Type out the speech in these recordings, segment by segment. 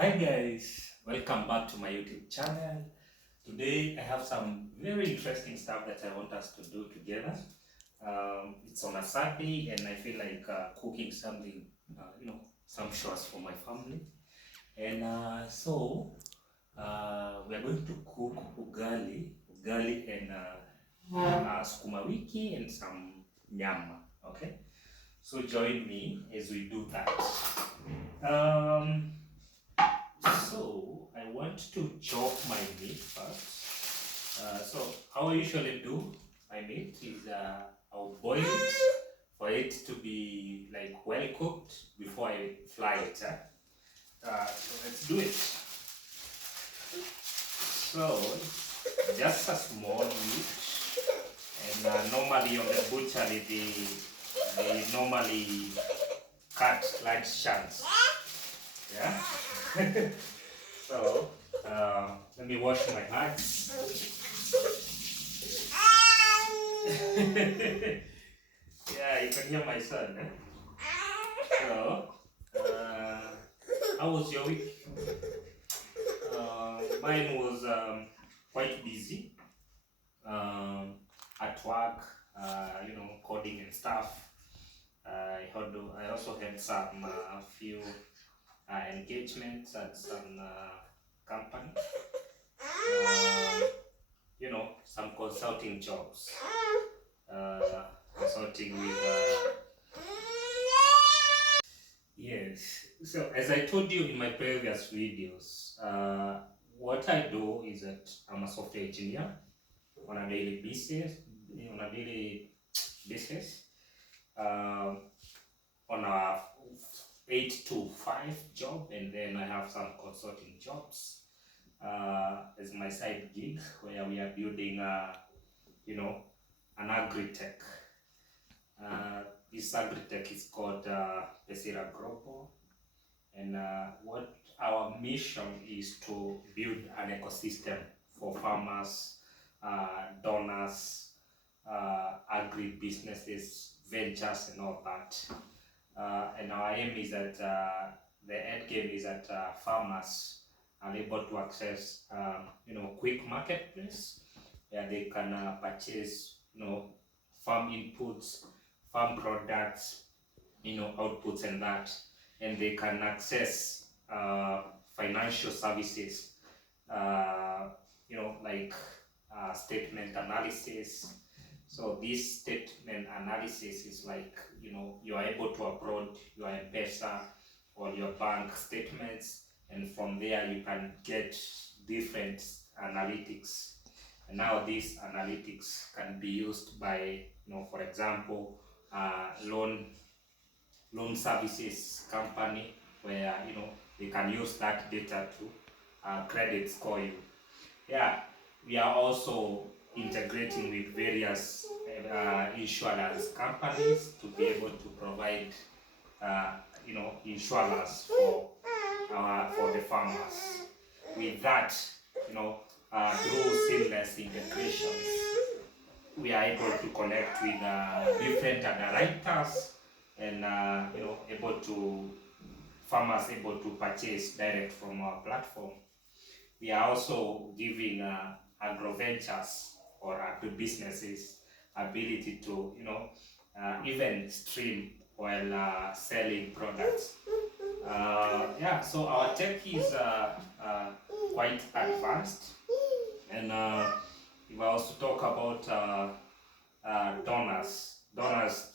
Hi guys, welcome back to my YouTube channel. Today I have some very interesting stuff that I want us to do together. It's on a Saturday and I feel like cooking something, some chores for my family. And we are going to cook ugali and sukuma wiki and some nyama. Okay, so join me as we do that. Um, So I want to chop my meat first. So how I usually do my meat is I'll boil it for it to be like well cooked before I fry it. So let's do it. So just a small meat, and normally on the butchery they normally cut large chunks. Yeah. So let me wash my hands. Yeah, you can hear my son. So, how was your week? Mine was quite busy at work, coding and stuff. I also had some few engagements at some company. Some consulting jobs. Consulting with. Yes. So as I told you in my previous videos, what I do is that I'm a software engineer on a daily basis. On a daily basis, on a 8 to 5 job, and then I have some consulting jobs as my side gig where we are building an agri-tech. This agri-tech is called Pesira Global, and what our mission is to build an ecosystem for farmers, donors, agri-businesses, ventures, and all that. And our aim is that the end game is that farmers are able to access, quick marketplace where they can purchase, farm inputs, farm products, outputs and that, and they can access financial services, like statement analysis. So this statement analysis is like, you are able to upload your M-Pesa or your bank statements, and from there you can get different analytics. And now these analytics can be used by, for example, loan services company where they can use that data to credit score you. Yeah, we are also integrating with various insurance companies to be able to provide insurance for the farmers. With that, through seamless integrations, we are able to connect with different underwriters and farmers able to purchase direct from our platform. We are also giving agro-ventures or agri-businesses ability to even stream while selling products. So our tech is quite advanced, and if I also talk about donors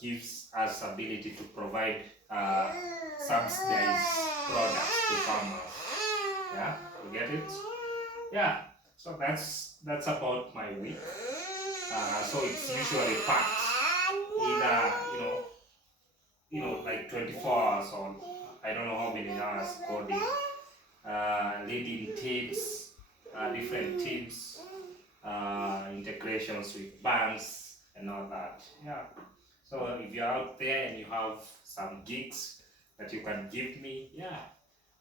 gives us ability to provide subsidized products to farmers. Yeah, you get it? Yeah. So that's about my week. So it's usually packed either like 24 hours on, I don't know how many hours coding, leading teams, different teams, integrations with banks and all that. Yeah. So if you're out there and you have some gigs that you can give me, yeah,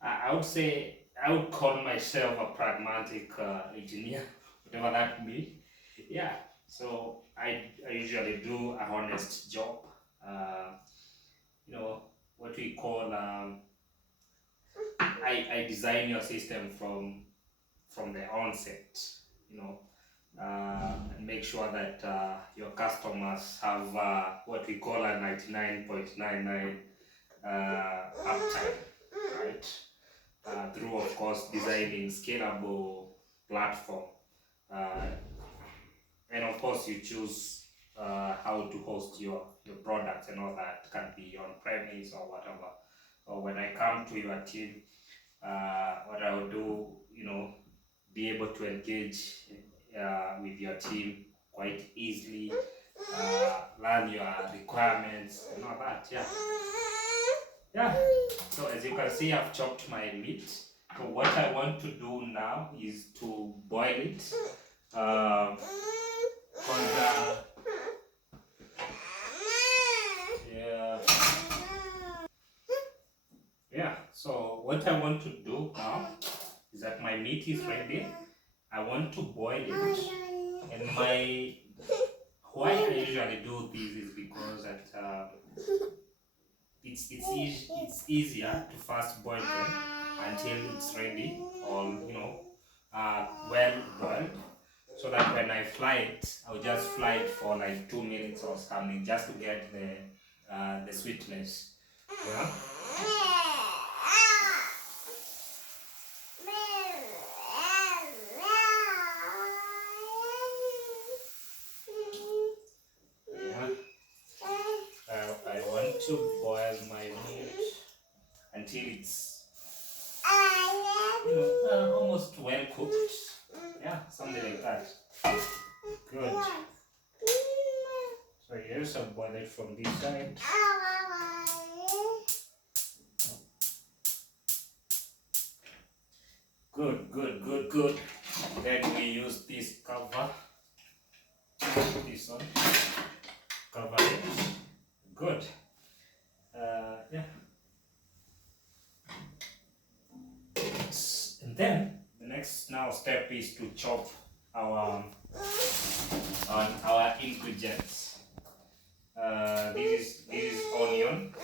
I would say I would call myself a pragmatic engineer, whatever that means. Yeah. So I usually do a honest job. What we call I I design your system from the onset, you know, and make sure that your customers have what we call a 99.99 uptime, right? Through, of course, designing scalable platform, uh, and of course you choose how to host your products and all that. Can be on premise or whatever. Or when I come to your team, what I will do, you know, be able to engage with your team quite easily, learn your requirements and all that. Yeah. So as you can see, I've chopped my meat. So what I want to do now is to boil it. Uh, yeah. Yeah. So what I want to do now is that my meat is ready. I want to boil it, and why I usually do this is because that it's easier to first boil them until it's ready, or well boiled, so that when I fry it, I'll just fry it for like 2 minutes or something, just to get the sweetness. Yeah. I want to boil my meat until it's almost well cooked. Yeah, something like that. Good. So here's I'll boil it from this side. Good. Then we use this cover. This one. Cover it. Good. Yeah. And then the next now step is to chop our ingredients. This is onion.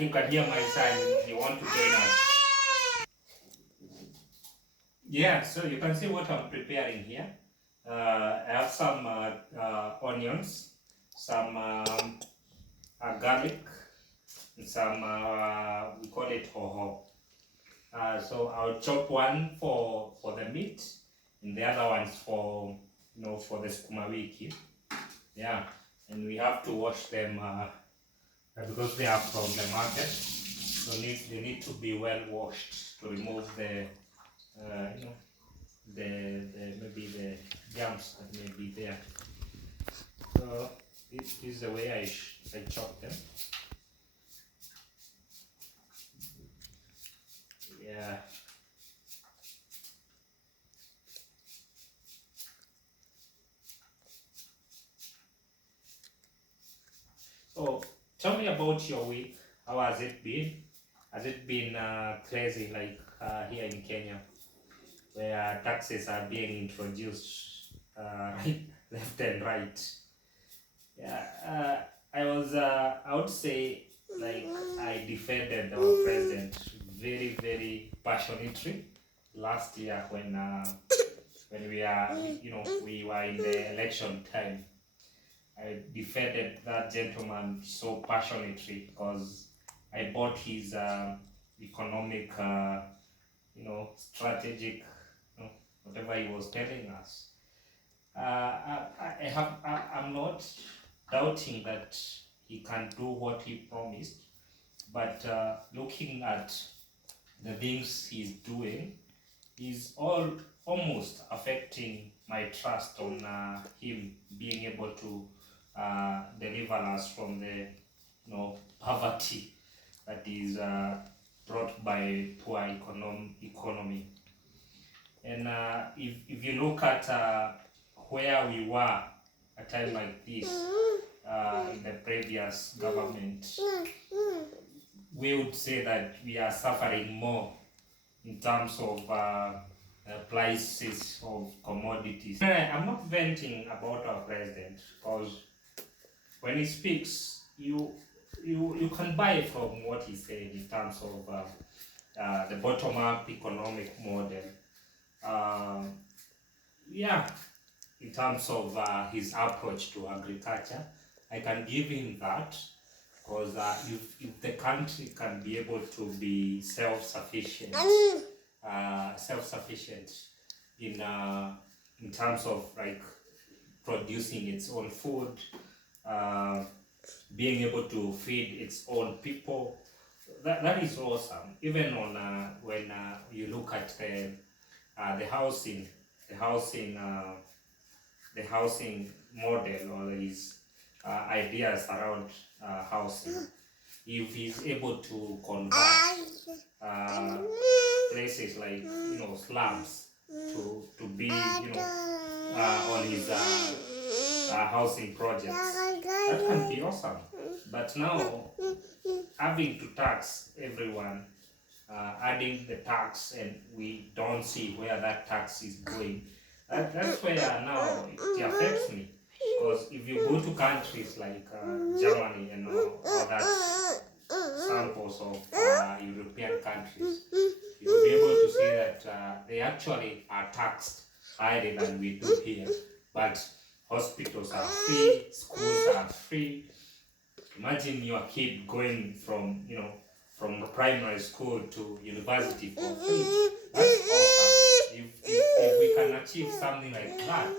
You can hear my son. He want to join us. Yeah, so you can see what I'm preparing here. I have some onions, some garlic, and some we call it hoho. So I'll chop one for the meat, and the other one's for for the sukuma wiki. Yeah, and we have to wash them because they are from the market. So they need to be well washed to remove the maybe the germs that may be there. So this is the way I chop them. Yeah. So tell me about your week. How has it been? Has it been crazy like here in Kenya, where taxes are being introduced left and right? Yeah, I would say, like, I defended our president very passionately last year when we were in the election time. I defended that gentleman so passionately because I bought his economic, strategic, whatever he was telling us. I'm not doubting that he can do what he promised, but looking at the things he's doing is almost affecting my trust on him being able to deliver us from the poverty that is brought by poor economy. And if you look at where we were a time like this in the previous government, we would say that we are suffering more in terms of prices of commodities. I'm not venting about our president, because when he speaks, you you can buy from what he said in terms of the bottom-up economic model. Uh, yeah, in terms of his approach to agriculture, I can give him that, because if the country can be able to be self-sufficient, in terms of like producing its own food, uh, being able to feed its own people, that is awesome. Even on when you look at the housing, the housing, the housing model, or his ideas around housing. If he's able to convert uh, places like slums to be on his housing projects, that can be awesome. But now having to tax everyone, adding the tax, and we don't see where that tax is going. That's where now it affects me. Because if you go to countries like Germany and all that, samples of European countries, you'll be able to see that they actually are taxed higher than we do here. But hospitals are free, schools are free. Imagine your kid going from primary school to university for free. That's awesome. If we can achieve something like that,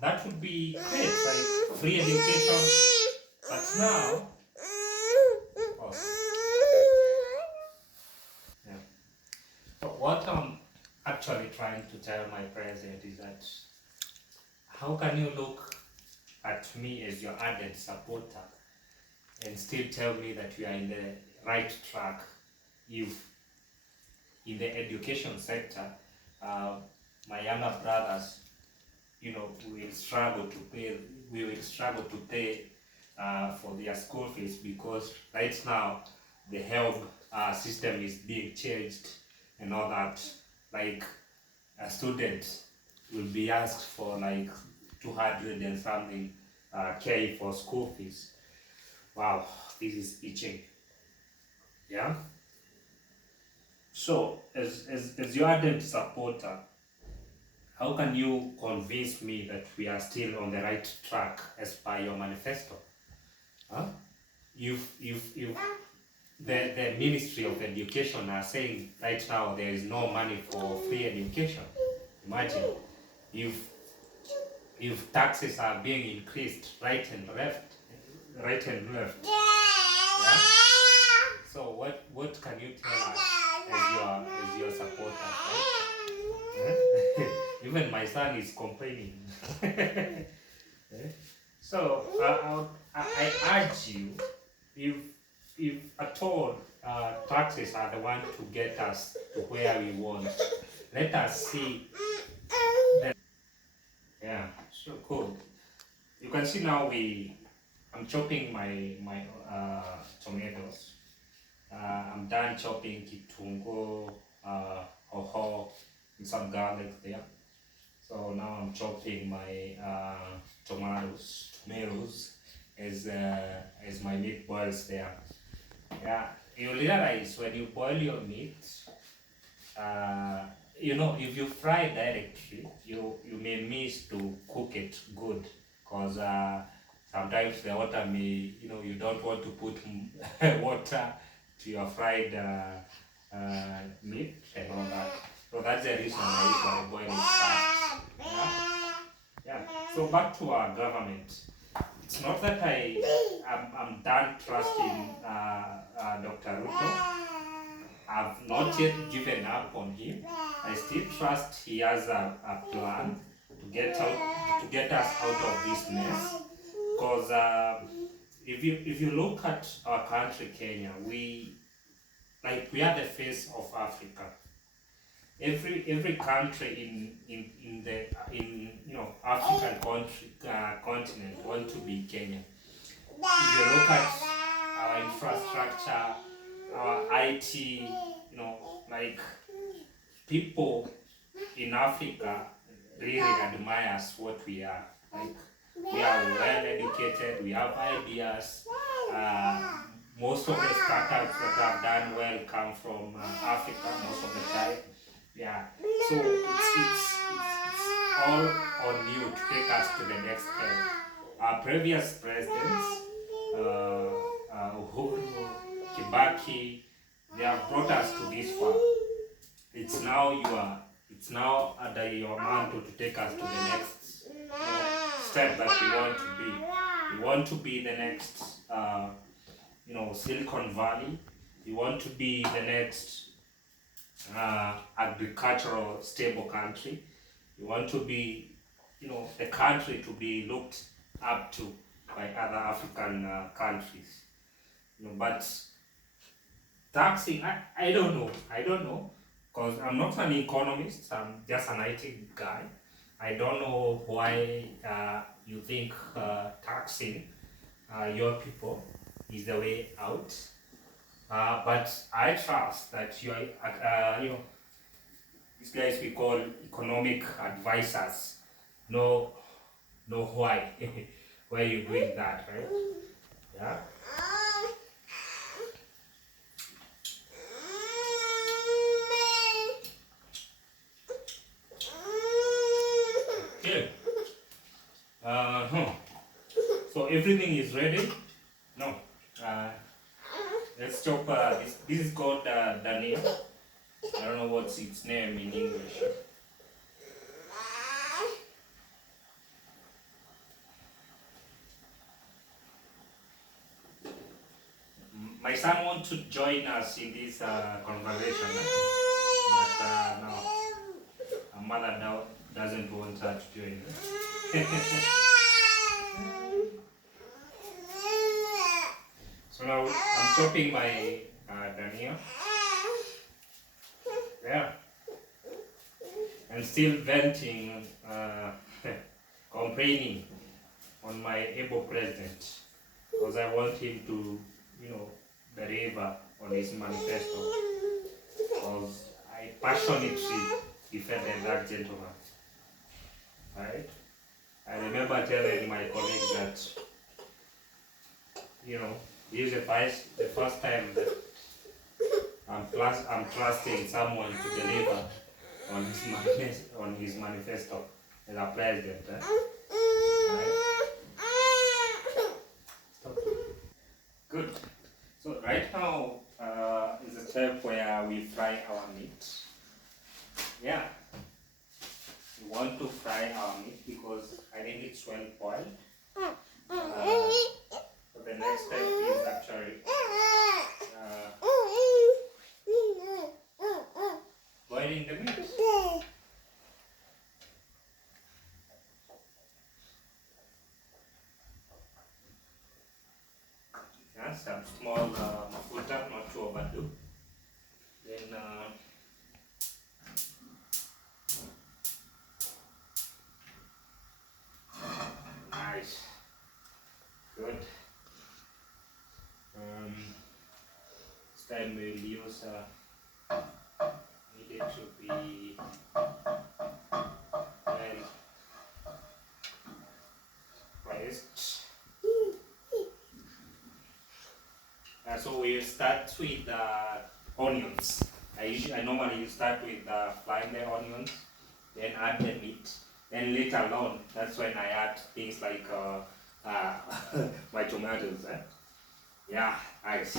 that would be great, like free education. But now, yeah. But what I'm actually trying to tell my president is that, how can you look at me as your ardent supporter and still tell me that we are in the right track if in the education sector, my younger brothers, will struggle to pay. We will struggle to pay for their school fees, because right now the health system is being changed and all that. Like a student will be asked for like 200 and something K for school fees. Wow, this is itching. Yeah. So, as your ardent supporter, how can you convince me that we are still on the right track as per your manifesto? Huh? If the Ministry of Education are saying right now there is no money for free education. Imagine if taxes are being increased right and left. Yeah? So what can you tell us as your supporters, right? Even my son is complaining. So I urge you, if at all taxes are the one to get us to where we want, let us see. Yeah, so cool. You can see now I'm chopping my tomatoes. I'm done chopping kitungo, hoho, and some garlic there. So now I'm chopping my tomatoes as my meat boils there. Yeah, you realize when you boil your meat, if you fry directly, you may miss to cook it good, because sometimes the water may, you don't want to put water to your fried meat and all that. So that's the reason I usually boil it fast. Yeah. So back to our government. It's not that I'm done trusting Dr. Ruto. I've not yet given up on him. I still trust he has a plan to get us out of this mess. Because if you look at our country, Kenya, we are the face of Africa. Every country in African continent want to be Kenya. If you look at our infrastructure, our IT, like people in Africa really admires what we are. Like We are well educated. We have ideas. Most of the startups that have done well come from Africa most of the time. Yeah. So it's all on you to take us to the next step. Our previous presidents, Uhuru, Kibaki, they have brought us to this far. It's now under your mantle to take us to the next step that we want to be. We want to be the next, Silicon Valley. We want to be the next agricultural stable country. We want to be, the country to be looked up to by other African countries. But taxing, I don't know, because I'm not an economist. I'm just an IT guy. I don't know why you think taxing your people is the way out. But I trust that these guys we call economic advisors know why why you're doing that, right? Yeah. Okay. So everything is ready. No. Let's chop this. This is called Daniel. I don't know what's its name in English. My son wants to join us in this conversation, but no, her mother doesn't want her to join us. So now I'm chopping my Daniel. Yeah. And still venting, complaining on my able president, because I want him to, deliver on his manifesto, because I passionately defended that gentleman. Right? I remember telling my colleagues that, this is the first time that I'm trusting someone to deliver on his manifesto as a president. Right? Stop. Good. So right now is the step where we fry our meat. Yeah. We want to fry our meat because I think it's well boiled. So the next step is actually boiling the meat. Yeah, some small mafuta, not to overdo. Then nice, good. This time we'll use need it to be well pressed. So we'll start with onions. I normally start with frying the onions, then add the meat. Then later on, that's when I add things like my tomatoes. Yeah, nice.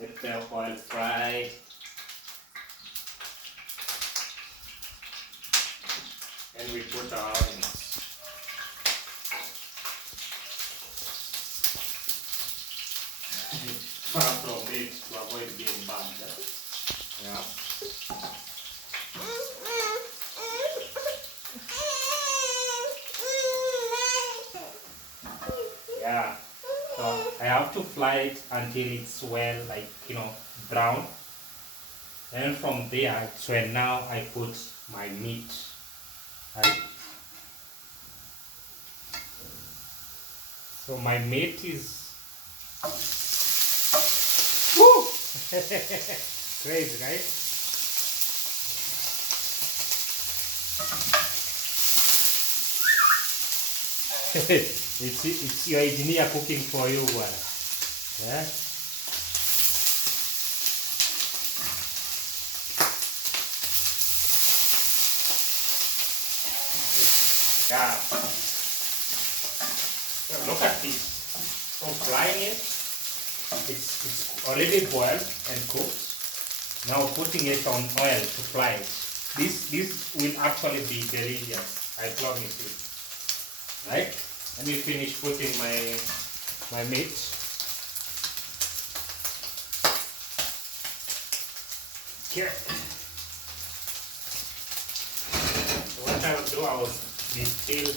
Let the oil fry. And we put our onions. Far from it to avoid being burned. Yeah. Yeah. So I have to fry it until it's well, brown. And from there, so now I put my meat, right? So my meat is, woo! Crazy, right? it's your engineer cooking for you, one. Yeah. Yeah. So look at this. So frying it, it's already boiled and cooked. Now putting it on oil to fry it. This will actually be delicious. I promise you. Right? Let me finish putting my meat. Okay. So what I will do, I will distill.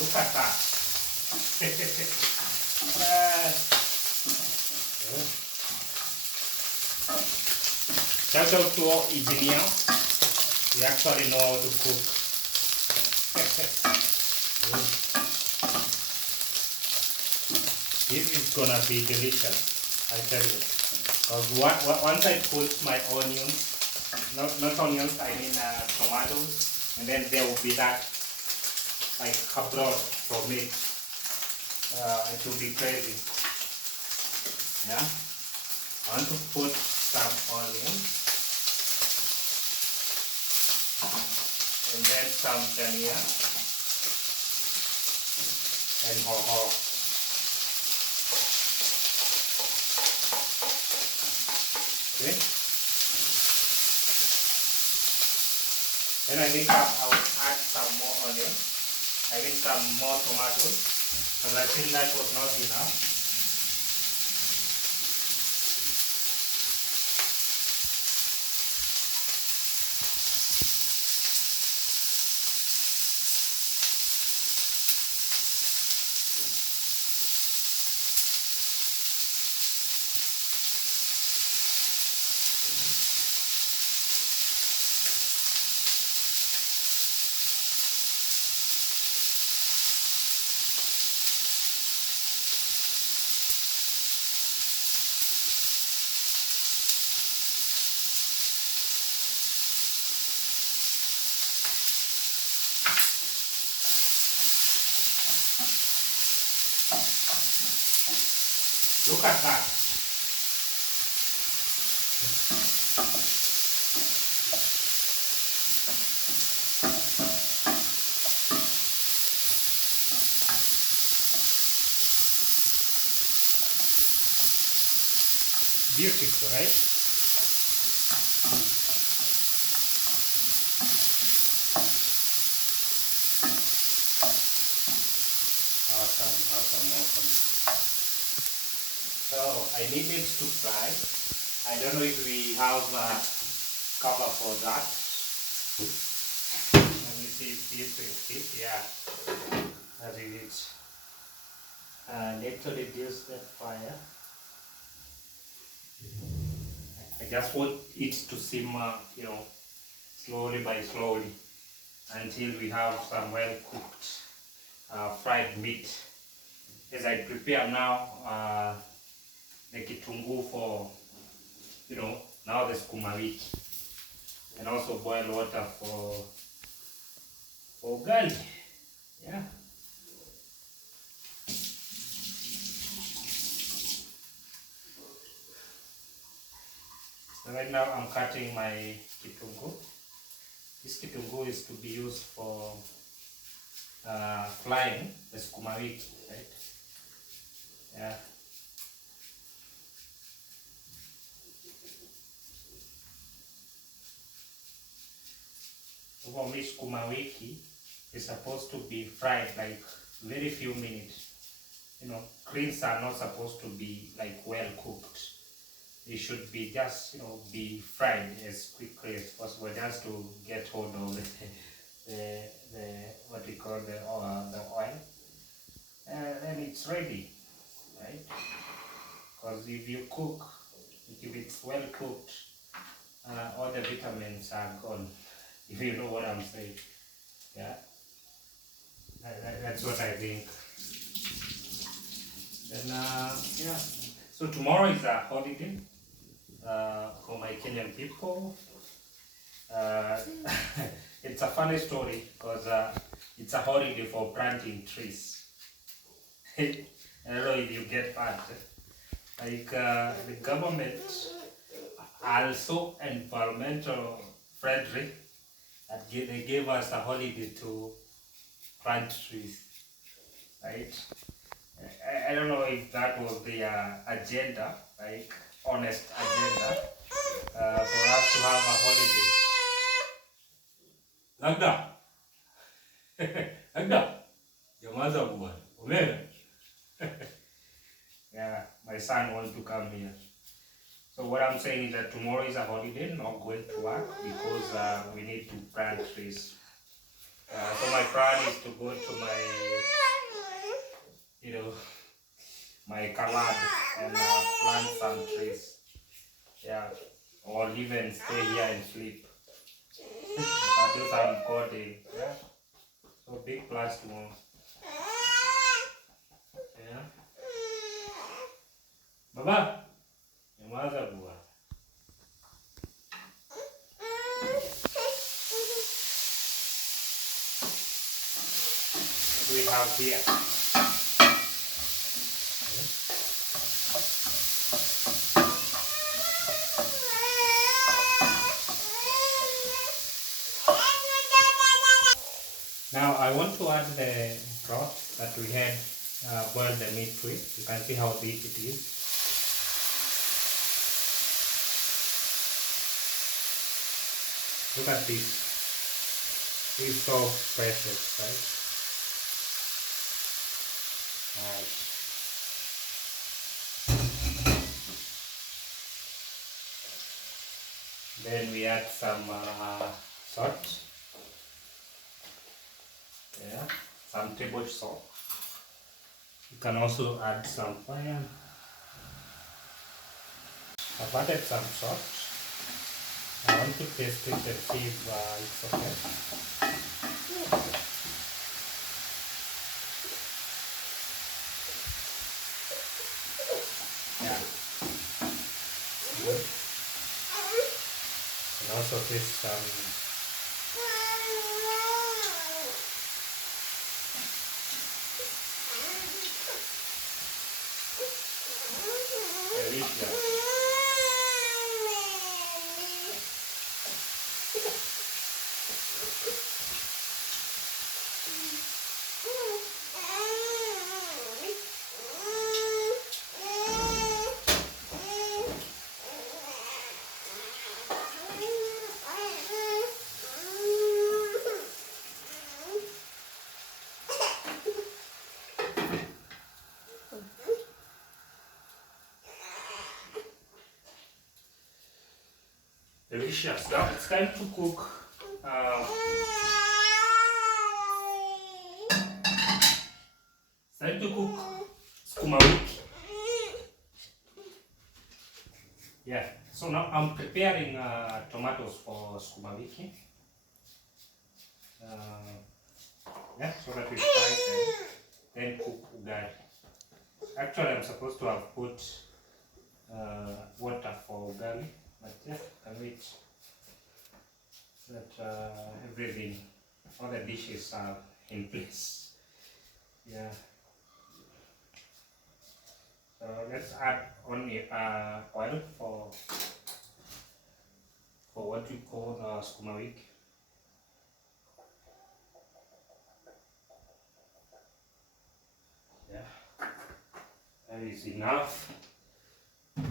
Look at that. Shout out to our engineer. We actually know how to cook. This is gonna be delicious, I tell you. Once I put my onions, not onions, I mean tomatoes, and then there will be that like abroad for me. It will be crazy. Yeah. I want to put some onions and then some dhania and hoho. Okay. Then I think I will add some more onions. I mean some more tomatoes, because I think that was not enough. Look at that. Beautiful, right? Awesome. So I need it to fry. I don't know if we have a cover for that. Let me see if this will fit. Yeah, that is it. Need to reduce the fire. I just want it to simmer, slowly by slowly until we have some well cooked fried meat. As I prepare now the kitunguu for, now the sukuma wiki, and also boil water for ugali. Yeah. So right now I'm cutting my kitunguu. This kitunguu is to be used for frying the sukuma wiki, right? Yeah. for me, sukuma wiki is supposed to be fried like very few minutes. You know, greens are not supposed to be like well cooked. They should be just, you know, be fried as quickly as possible, just to get hold of the what we call the oil, and it's ready, right? Because if you cook, if it's well cooked, all the vitamins are gone. If you know what I'm saying, yeah, that's what I think. And yeah, so tomorrow is a holiday for my Kenyan people. It's a funny story because it's a holiday for planting trees. I don't know if you get that. Like the government are so environmental friendly that they gave us a holiday to plant trees, right? I don't know if that was the agenda, like honest agenda, for us to have a holiday. Agda, Agda, your mother woman, Omega. Yeah, my son wants to come here. So what I'm saying is that tomorrow is a holiday, not going to work because we need to plant trees. So my plan is to go to my, you know, my kalad and plant some trees. Yeah, or even stay here and sleep. I'll do some coding. Yeah, so big plans tomorrow. Yeah, Baba, your mother boy. What do we have here? Now I want to add the broth that we had boiled the meat to it. You can see how big it is. Look at this. It's so precious, right? Then we add some salt. Yeah, some table salt. You can also add some fire. I've added some salt. I want to taste it and see if it's okay. Yeah. Good. And also taste some delicious. Delicious. Now it's time to cook. It's time to cook sukuma wiki. Yeah. So now I'm preparing tomatoes for sukuma wiki. Yeah, so that we fry them, then cook ugali. Actually, I'm supposed to have put water for ugali, but yeah, can wait that everything, all the dishes are in place. Yeah. So let's add only oil for what we call sukuma wiki. Yeah, that is enough. And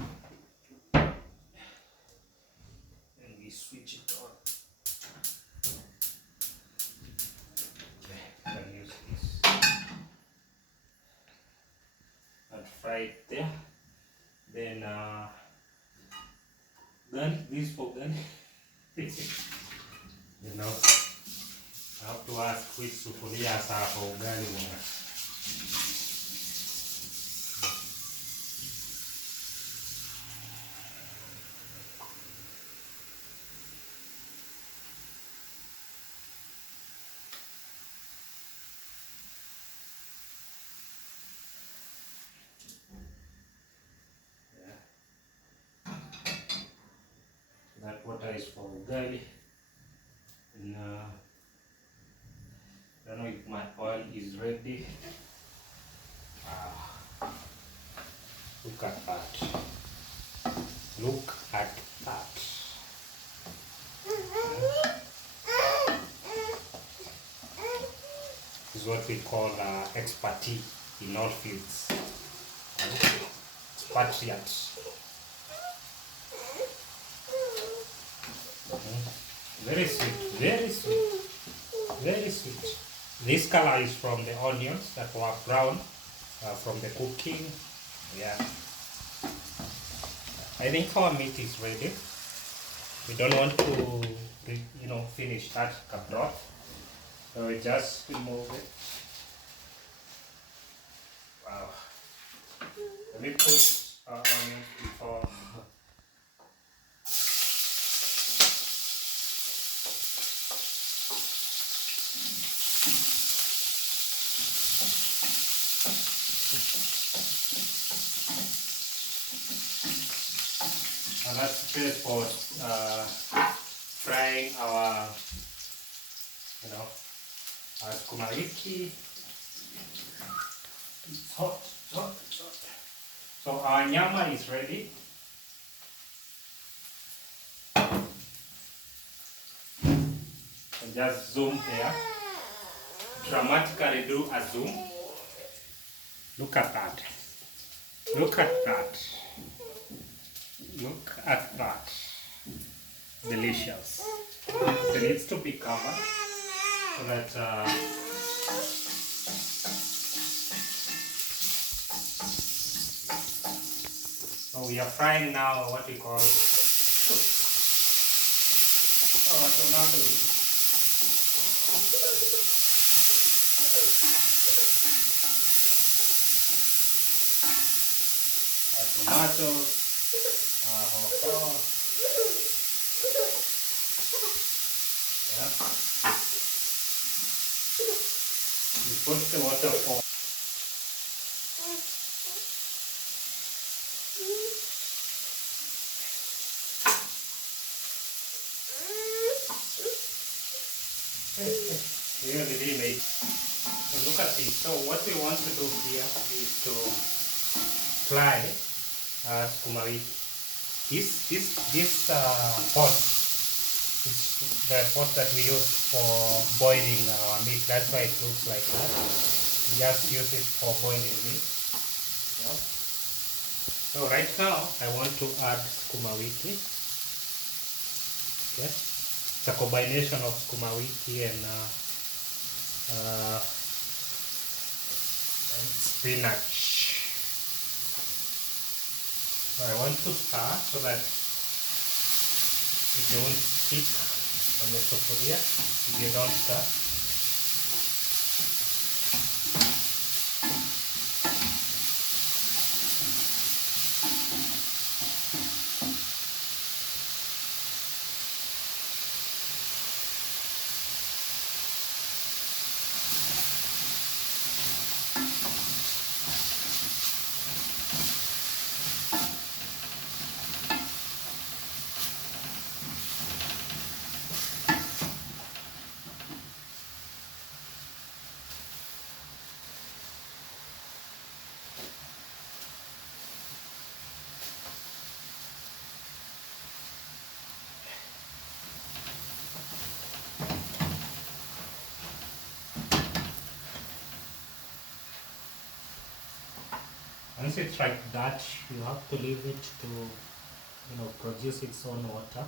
we switch it on. fry it there. Then garlic, this for garlic. You know, I have to ask which sufuria for ugali one. That water is for ugali. And I don't know if my oil is ready. Look at that. Look at that. This is what we call expertise in all fields. Expatriates. Very sweet, very sweet, very sweet. This color is from the onions that were brown from the cooking. Yeah. I think our meat is ready. We don't want to, finish that broth. So we just remove it. Wow. Let me put our onions before. And that's good for frying our, our sukuma wiki. It's hot, it's hot, it's hot. So our nyama is ready. And just zoom here. Dramatically do a zoom. Look at that. Look at that. Look at that. Delicious. It needs to be covered so that so we are frying now what we call tomatoes. Tomatoes. Yeah. You put the water for. Really make. So look at this. So what we want to do here is to fry sukuma wiki. This pot is the pot that we use for boiling our meat. That's why it looks like that. We just use it for boiling meat. Yeah. So right now I want to add sukuma wiki. Okay. It's a combination of sukuma wiki and spinach. So I want to start so that it won't stick on the sufuria if you don't start. Once it's like that, you have to leave it to, produce its own water.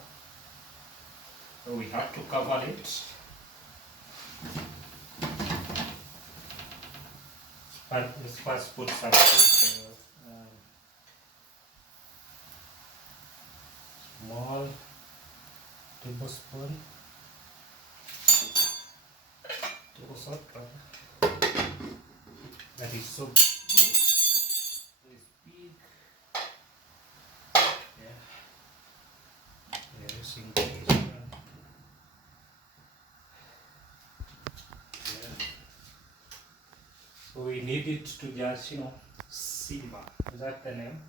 So we have to cover it. Let's first put some tablespoon to salt. That is so good. So it's big. Yeah. We are using this one. Yeah. So we need it to just, simmer. Is that the name?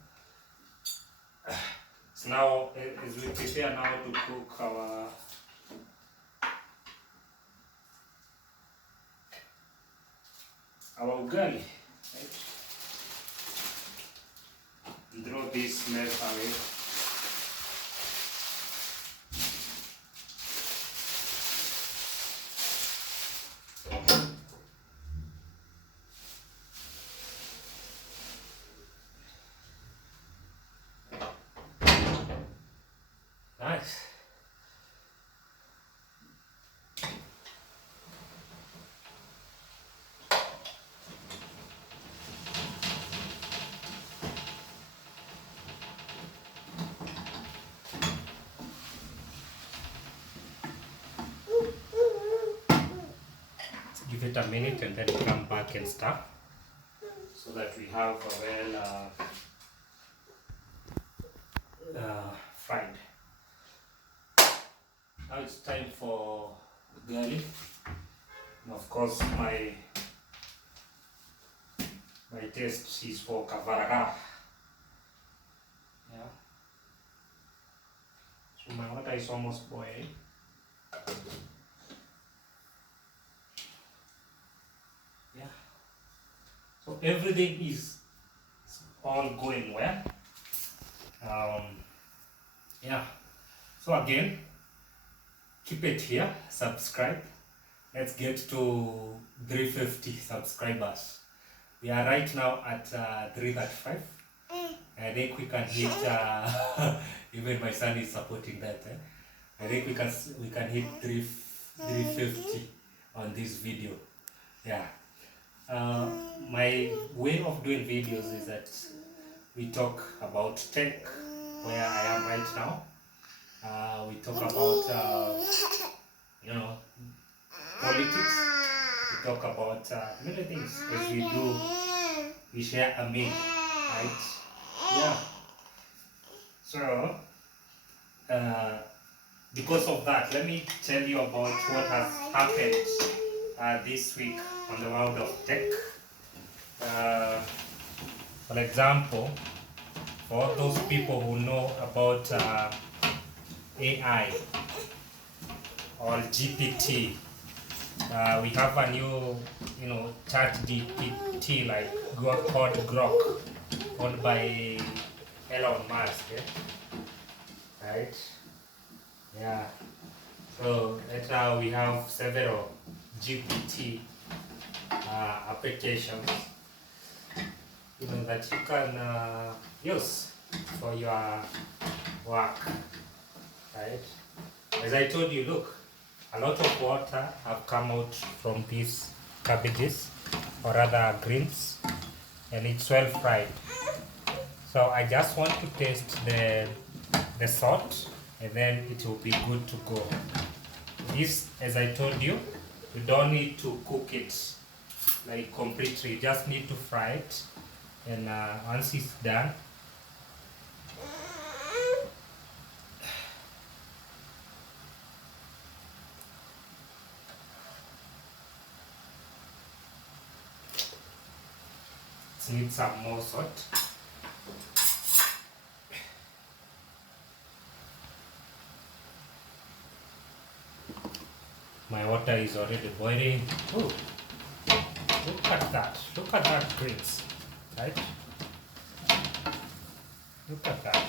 So now, as we prepare now to cook our ugali, right? Throw this mess away. Nice. Give it a minute and then come back and stir so that we have a well fried. Now it's time for ugali. And of course, my taste is for kavaraga. Yeah. So my water is almost boiling. Yeah. So everything is all going well. Yeah. So again, keep it here. Subscribe. Let's get to 350 subscribers. We are right now at 335. I think we can hit. Even my son is supporting that. I think we can hit 350 on this video. Yeah. My way of doing videos is that we talk about tech, where I am right now. We talk about politics. We talk about many things. As we do, we share a meal, right? Yeah. So, because of that, let me tell you about what has happened this week on the world of tech. For example, for those people who know about AI or GPT, we have a new, chat GPT called Grok, owned by Elon Musk, right? Yeah. So right now we have several GPT applications, that you can use for your work, right? As I told you, look, a lot of water have come out from these cabbages or other greens, and it's well fried. So I just want to taste the salt, and then it will be good to go. This, as I told you, you don't need to cook it like completely. You just need to fry it, and once it's done, it needs some more salt. My water is already boiling. Oh, look at that. Look at that greens, right? Look at that.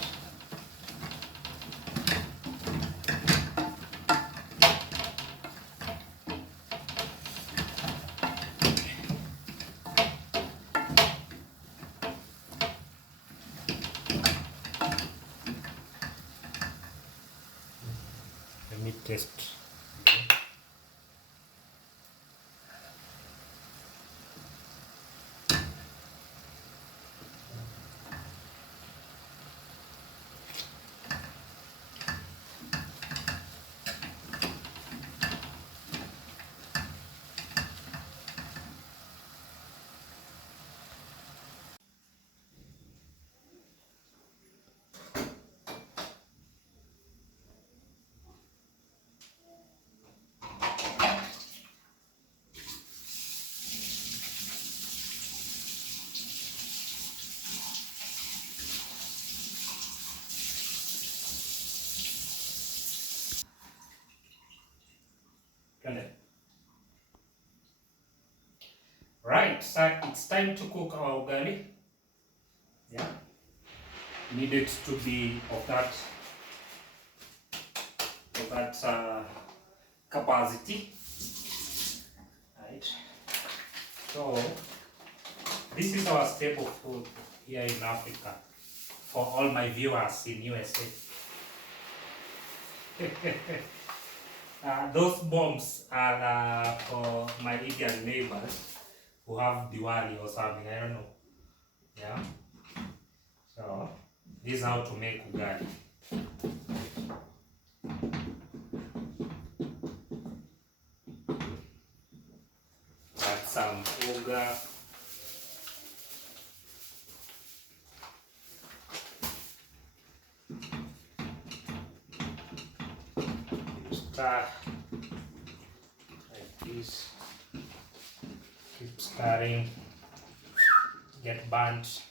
Let me taste. time to cook our ugali. Yeah, need it to be of that capacity, right? So this is our staple food here in Africa for all my viewers in USA. Those bombs are for my Indian neighbors who have Diwali or something, I don't know. Yeah. So this is how to make ugali. Add some sugar. Stir like this. Keep stirring. Get burnt.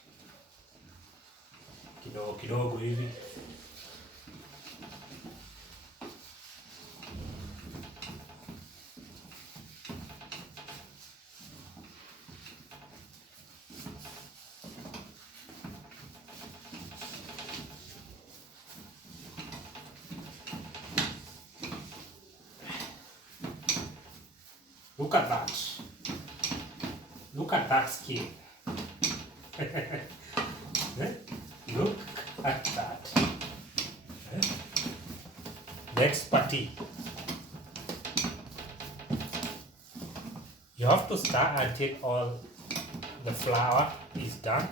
Kidogo kidogo hivi. Look at that. Look at that skin. Look at that. The expertise. You have to stir until all the flour is done.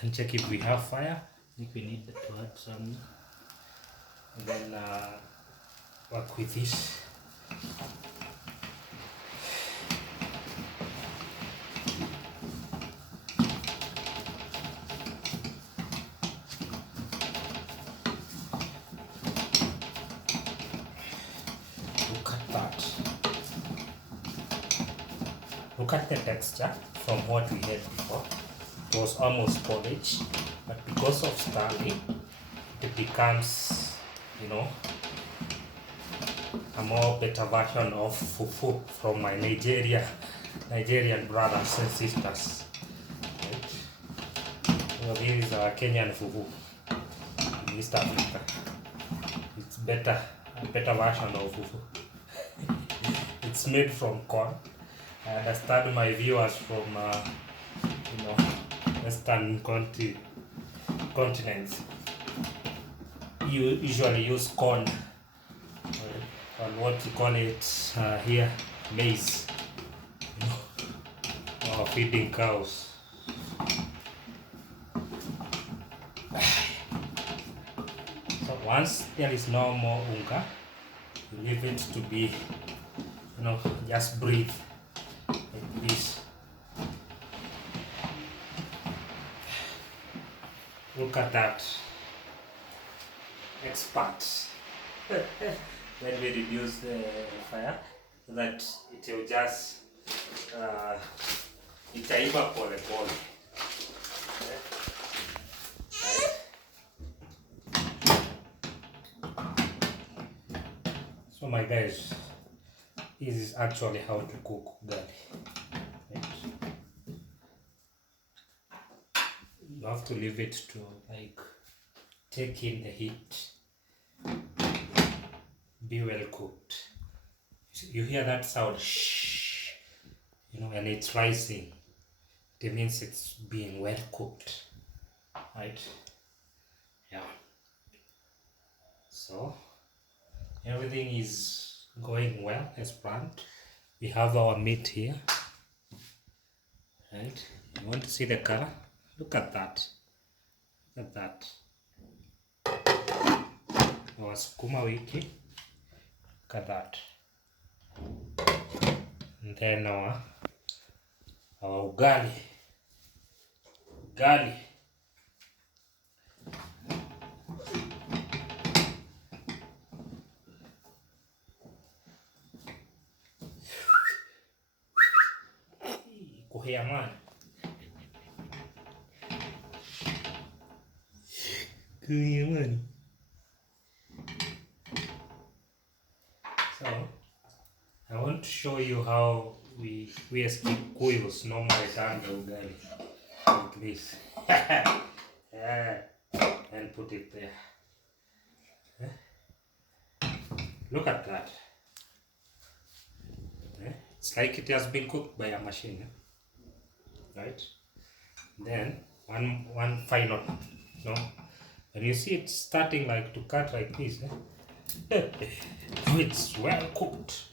And check if we have fire. I think we need to add some. And then work with this. Look at that. Look at the texture from what we had before. It was almost porridge, but because of stirring, it becomes, you know, a more better version of fufu from my Nigerian brothers and sisters. Right? So this is our Kenyan fufu in East Africa. It's a better version of fufu. It's made from corn. I understand my viewers from Western continents. You usually use corn, or what you call it here, maize, or feeding cows. So once there is no more unga, you leave it to be, just breathe like this. Look at that. Expert. When we reduce the fire, so that it will just itaiva pole pole. Right? So my guys, this is actually how to cook ugali. Right? You have to leave it to take in the heat. Be well cooked. You hear that sound, shh, and it's rising. It means it's being well cooked, right? Yeah. So everything is going well as planned. We have our meat here, right? You want to see the color? Look at that. Look at that. Our sukuma wiki. Look at that. And then our ugali. Kuhea man. Kuhea man. want to show you how we as Kikuyus normally done the ugali like this. Yeah, and put it there. Look at that. It's like it has been cooked by a machine, right? Then one final, no, and you see it's starting like to cut like this. It's well cooked.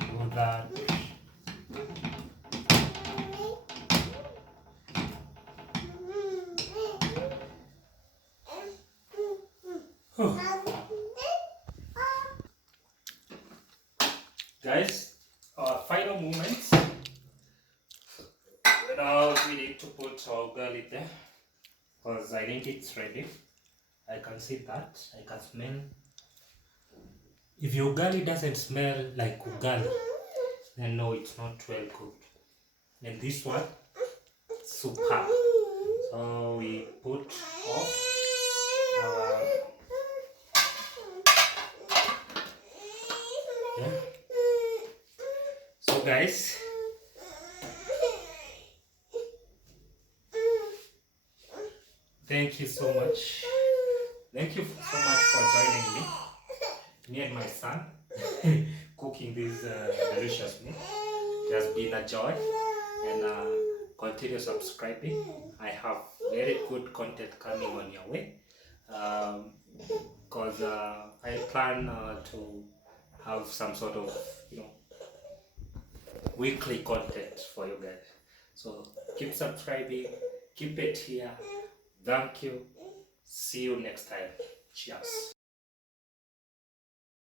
Do that. Guys, our final moments. Now we need to put our ugali there because I think it's ready. I can see that. I can smell. If your ugali doesn't smell like ugali, then no, it's not well cooked. And this one, super. So we put off our yeah. So guys, thank you so much. Thank you so much for joining me and my son, cooking this delicious meal. It has been a joy, and continue subscribing. I have very good content coming on your way, because I plan to have some sort of weekly content for you guys. So keep subscribing, keep it here. Thank you. See you next time. Cheers.